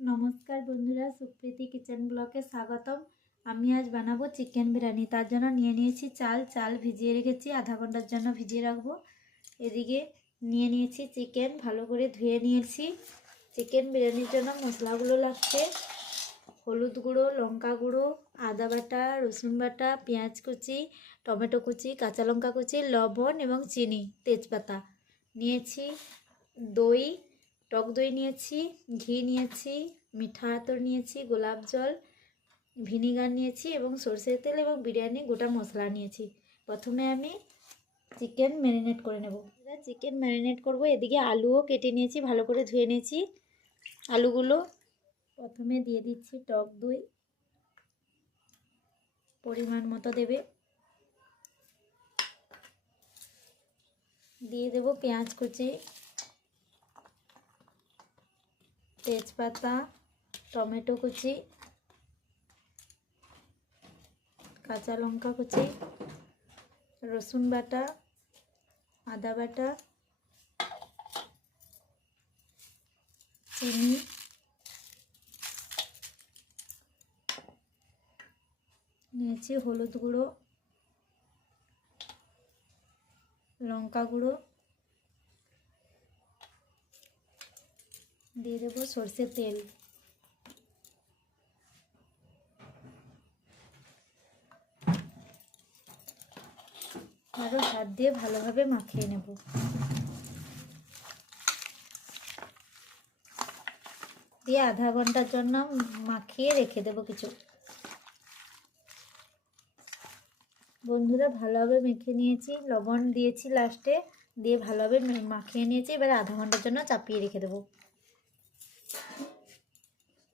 নমস্কার বন্ধুরা, সুপ্রীতি কিচেন ব্লকে স্বাগতম। আমি আজ বানাবো চিকেন বিরিয়ানি। তার জন্য নিয়ে নিয়েছি চাল ভিজিয়ে রেখেছি, আধা ঘন্টার জন্য ভিজিয়ে রাখবো। এদিকে নিয়ে নিয়েছি চিকেন, ভালো করে ধুয়ে নিয়েছি। চিকেন বিরিয়ানির জন্য মশলাগুলো লাগছে: হলুদ গুঁড়ো, লঙ্কা গুঁড়ো, আদা বাটা, রসুন বাটা, পেঁয়াজ কুচি, টমেটো কুচি, কাঁচা লঙ্কা কুচি, লবণ এবং চিনি, তেজপাতা নিয়েছি। দই, টক দই নিয়েছি, ঘি নিয়েছি, মিঠা আতর নিয়েছি, গোলাপ জল, ভিনিগার নিয়েছি এবং সরষের তেল এবং বিরিয়ানি গোটা মশলা নিয়েছি। প্রথমে আমি চিকেন ম্যারিনেট করে নেব। চিকেন ম্যারিনেট করব। এদিকে আলুও কেটে নিয়েছি, ভালো করে ধুয়ে নিয়েছি। আলুগুলো প্রথমে দিয়ে দিচ্ছি টক দই, পরিমাণ মতো দেবে। দিয়ে দেব পেঁয়াজ কুচি, তেজপাতা, টমেটো কুচি, কাঁচা লঙ্কা কুচি, রসুন বাটা, আদা বাটা, চিনি, নিয়েছি হলুদ গুঁড়ো, লঙ্কা গুঁড়ো, দিয়ে দেবো সরষের তেল। আরও হাত দিয়ে ভালোভাবে মাখিয়ে নেব। দিয়ে আধা ঘন্টার জন্য মাখিয়ে রেখে দেবো কিছু। বন্ধুরা, ভালোভাবে মেখে নিয়েছি, লবণ দিয়েছি লাস্টে, দিয়ে ভালোভাবে মাখিয়ে নিয়েছি। এবার আধা ঘন্টার জন্য চাপিয়ে রেখে দেবো।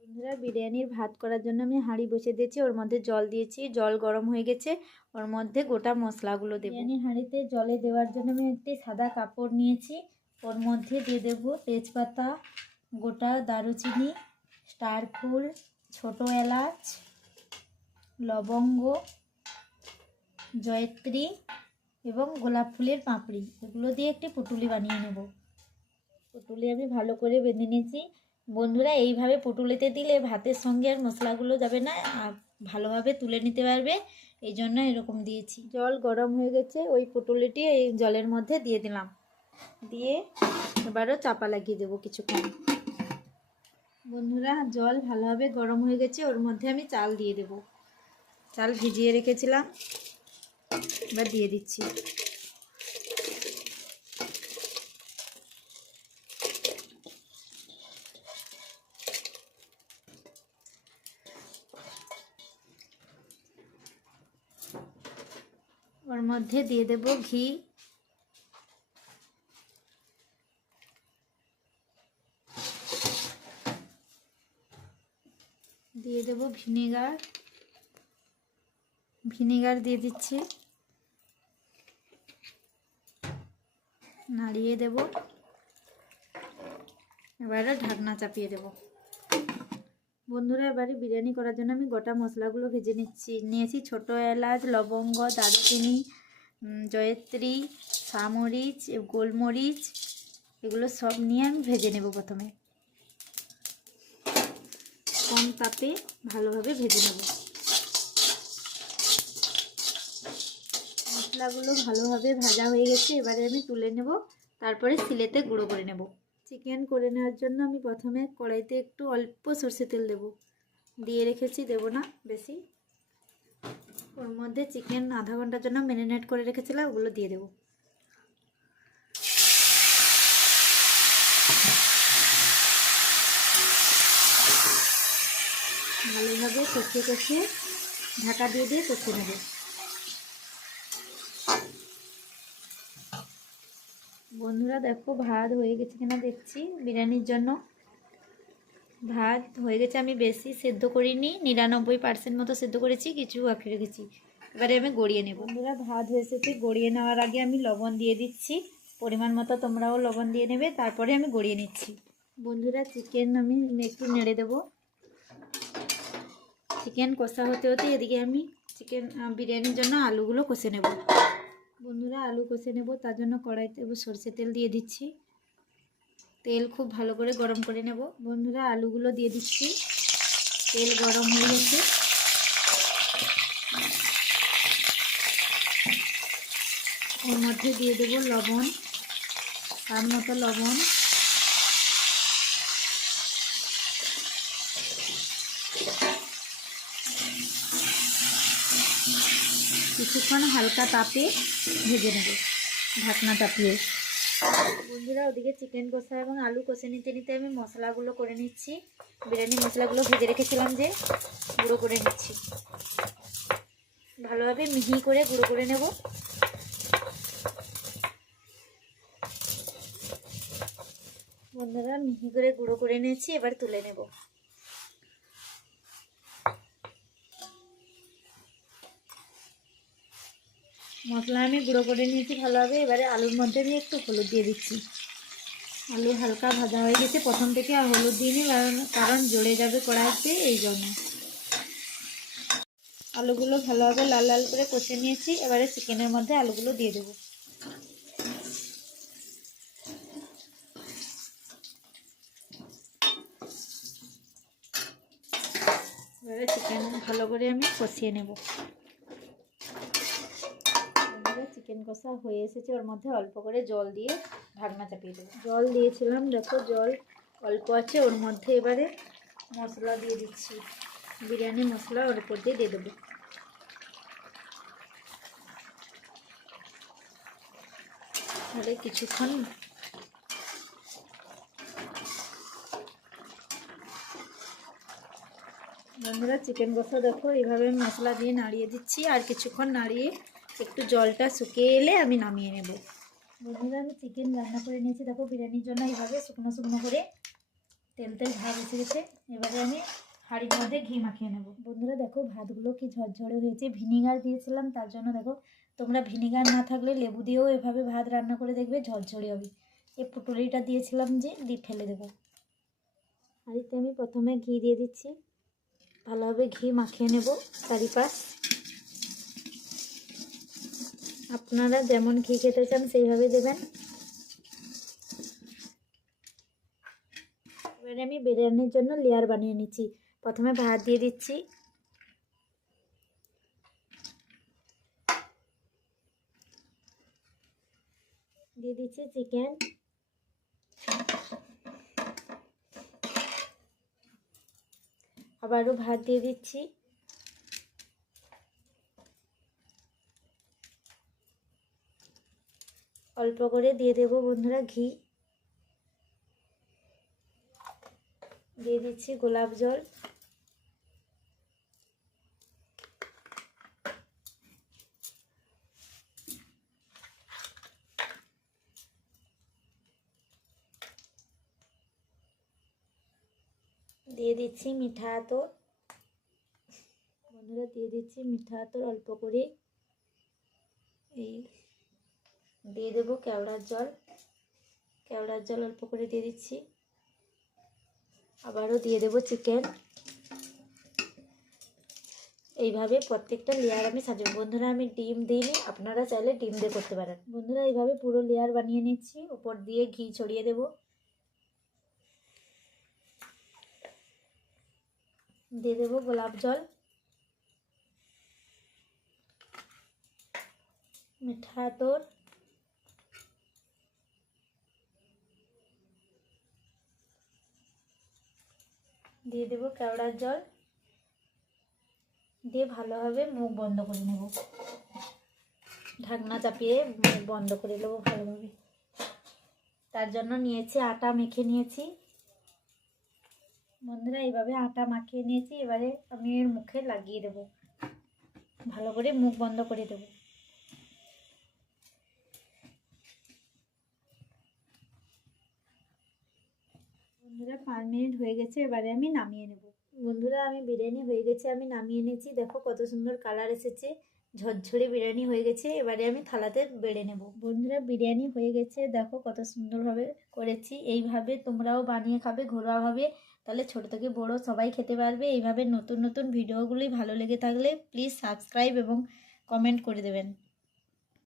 বন্ধুরা, বিরিয়ানির ভাত করার জন্য আমি হাঁড়ি বসিয়ে দিয়েছি, ওর মধ্যে জল দিয়েছি, জল গরম হয়ে গেছে। ওর মধ্যে গোটা মশলাগুলো দেবো। বিরিয়ানি হাঁড়িতে জলে দেওয়ার জন্য আমি একটি সাদা কাপড় নিয়েছি, ওর মধ্যে দিয়ে দেবো তেজপাতা, গোটা দারুচিনি, স্টার ফুল, ছোটো এলাচ, লবঙ্গ, জয়ত্রী এবং গোলাপ ফুলের পাপড়ি। এগুলো দিয়ে একটি পুটুলি বানিয়ে নেব। পুটুলি আমি ভালো করে বেঁধে নিয়েছি। বন্ধুরা, এইভাবে পুটুলিতে দিলে ভাতের সঙ্গে আর মশলাগুলো যাবে না, আর ভালোভাবে তুলে নিতে পারবে, এই জন্য এরকম দিয়েছি। জল গরম হয়ে গেছে, ওই পুটুলিটি এই জলের মধ্যে দিয়ে দিলাম। দিয়ে এবারও চাপা লাগিয়ে দেবো কিছুক্ষণ। বন্ধুরা, জল ভালোভাবে গরম হয়ে গেছে, ওর মধ্যে আমি চাল দিয়ে দেব। চাল ভিজিয়ে রেখেছিলাম, এবার দিয়ে দিচ্ছি। ওর মধ্যে দিয়ে দেব ঘি, দিয়ে দেব ভিনেগার দিয়ে দিচ্ছি, নাড়িয়ে দেব। এবারে ঢাকনা চাপিয়ে দেব। বন্ধুরা, এবারে বিরিয়ানি করার জন্য আমি গোটা মশলাগুলো ভেজে নিয়েছি। ছোটো এলাচ, লবঙ্গ, দারুচিনি, জয়ত্রী, সামরিচ, গোলমরিচ, এগুলো সব নিয়ে আমি ভেজে নেব। প্রথমে কম তাপে ভালোভাবে ভেজে নেব। মশলাগুলো ভালোভাবে ভাজা হয়ে গেছে, এবারে আমি তুলে নেব, তারপরে সিলেতে গুঁড়ো করে নেব। চিকেন করে নেওয়ার জন্য আমি প্রথমে কড়াইতে একটু অল্প সরষে তেল দেব, দিয়ে রেখেছি, দেব না বেশি। ওর মধ্যে চিকেন আধা ঘন্টার জন্য ম্যারিনেট করে রেখেছিলাম, ওগুলো দিয়ে দেব। ভালোভাবে কষিয়ে ঢাকা দিয়ে কষিয়ে নেব। বন্ধুরা, দেখো ভাত হয়ে গেছে কিনা দেখছি। বিরিয়ানির জন্য ভাত হয়ে গেছে, আমি বেশি সেদ্ধ করিনি, 99% মতো সেদ্ধ করেছি, কিছু বাকি রেখেছি। এবারে আমি গড়িয়ে নেব। বন্ধুরা, ভাত হয়ে এসেছে, গড়িয়ে নেওয়ার আগে আমি লবণ দিয়ে দিচ্ছি, পরিমাণ মতো তোমরাও লবণ দিয়ে নেবে। তারপরে আমি গড়িয়ে নিচ্ছি। বন্ধুরা, চিকেন আমি একটু নেড়ে দেব। চিকেন কষা হতে হতে এদিকে আমি বিরিয়ানির জন্য আলুগুলো কষে নেব। বন্ধুরা, আলু কষে নেব, তার জন্য কড়াইতে সরষের তেল দিয়ে দিচ্ছি। তেল খুব ভালো করে গরম করে নেব। বন্ধুরা আলুগুলো দিয়ে দিচ্ছি, তেল গরম হয়ে গেছে। ওর মধ্যে দিয়ে দেব লবণ, তার মতো লবণ, কিছুক্ষণ হালকা তাপে ভেজে নেব ঢাকনা চাপিয়ে। বন্ধুরা ওদিকে চিকেন কষা এবং আলু কষে নিতে নিতে আমি মশলাগুলো করে নিচ্ছি। বিরিয়ানি মশলাগুলো ভেজে রেখেছিলাম যে, গুঁড়ো করে নিচ্ছি। ভালোভাবে মিহি করে গুঁড়ো করে নেব। বন্ধুরা মিহি করে গুঁড়ো করে নিয়েছি, এবার তুলে নেব। মশলা আমি গুঁড়ো করে নিয়েছি ভালোভাবে। এবারে আলুর মধ্যে আমি একটু হলুদ দিয়ে দিচ্ছি। আলু হালকা ভাজা হয়ে গেছে, প্রথম থেকে আর হলুদ দিইনি কারণ জ্বলে যাবে কড়াইতে, এই জন্য। আলুগুলো ভালোভাবে লাল লাল করে কষে নিয়েছি। এবারে চিকেনের মধ্যে আলুগুলো দিয়ে দেবো। এবারে চিকেন ভালো করে আমি কষিয়ে নেব। চিকেন কষা হয়ে এসেছে, ওর মধ্যে অল্প করে জল দিয়ে ঢাকনা চাপিয়ে দেবো। জল দিয়েছিলাম, দেখো জল অল্প আছে। ওর মধ্যে এবারে মশলা দিয়ে দিচ্ছি, বিরিয়ানি মশলা ওর উপর দিয়ে দেবো। তাহলে কিছুক্ষণ বন্ধুরা চিকেন কষা দেখো এইভাবে মশলা দিয়ে নাড়িয়ে দিচ্ছি। আর কিছুক্ষণ নাড়িয়ে একটু জলটা শুকিয়ে এলে আমি নামিয়ে নেব। বন্ধুরা আমি চিকেন রান্না করে নিয়েছি, দেখো বিরিয়ানির জন্য এইভাবে শুকনো শুকনো করে তেল তেল ভাব এসে গেছে। এবারে আমি হাঁড়ির মধ্যে ঘি মাখিয়ে নেব। বন্ধুরা দেখো ভাতগুলো কি ঝরঝরে হয়েছে, ভিনিগার দিয়েছিলাম তার জন্য। দেখো তোমরা ভিনিগার না থাকলে লেবু দিয়েও এভাবে ভাত রান্না করে দেখবে, ঝরঝরে হবে। এই পুটুলিটা দিয়েছিলাম যে, দিয়ে ফেলে দেবো। হাঁড়িতে আমি প্রথমে ঘি দিয়ে দিচ্ছি, ভালোভাবে ঘি মাখিয়ে নেব চারিপাশ। আপনারা যেমন ঘি খেতে চান সেইভাবে দেবেন। এবারে আমি বিরিয়ানির জন্য লেয়ার বানিয়ে নিচ্ছি। প্রথমে ভাত দিয়ে দিচ্ছি, দিয়ে দিচ্ছি চিকেন, আবারও ভাত দিয়ে দিচ্ছি, অল্প করে দিয়ে দেব বন্ধুরা ঘি, দিয়ে দিচ্ছি গোলাপ জল, দিয়ে দিচ্ছি মিঠা আতর। বন্ধুরা দিয়ে দিচ্ছি মিঠা আতর অল্প করে। এই দিয়ে দেবো কেওড়ার জল, কেওড়ার জল অল্প করে দিয়ে দিচ্ছি। আবারও দিয়ে দেবো চিকেন। এইভাবে প্রত্যেকটা লেয়ার আমি সাজাবো। বন্ধুরা আমি ডিম দিইনি, আপনারা চাইলে ডিম দিয়ে করতে পারেন। বন্ধুরা এইভাবে পুরো লেয়ার বানিয়ে নিচ্ছি, উপর দিয়ে ঘি ছড়িয়ে দেব। দিয়ে দেবো গোলাপ জল, মিঠা আতর, দিয়ে দেবো কেওড়ার জল, দিয়ে ভালোভাবে মুখ বন্ধ করে নেব। ঢাকনা চাপিয়ে মুখ বন্ধ করে নেবো ভালোভাবে। তার জন্য নিয়েছি আটা, মেখে নিয়েছি। বন্ধুরা এইভাবে আটা মাখিয়ে নিয়েছি। এবারে আমি এর মুখে লাগিয়ে দেব, ভালো করে মুখ বন্ধ করে দেব। বন্ধুরা 5 মিনিট হয়ে গেছে, এবারে আমি নামিয়ে নেব। বন্ধুরা আমি বিরিয়ানি হয়ে গেছে, আমি নামিয়ে নিয়েছি। দেখো কত সুন্দর কালার এসেছে, ঝরঝরে বিরিয়ানি হয়ে গেছে। এবারে আমি থালাতে বেড়ে নেব। বন্ধুরা বিরিয়ানি হয়ে গেছে, দেখো কত সুন্দরভাবে করেছি। এইভাবে তোমরাও বানিয়ে খাবে ঘরোয়াভাবে, তাহলে ছোট থেকে বড় সবাই খেতে পারবে। এইভাবে নতুন নতুন ভিডিওগুলি ভালো লেগে থাকলে প্লিজ সাবস্ক্রাইব এবং কমেন্ট করে দেবেন।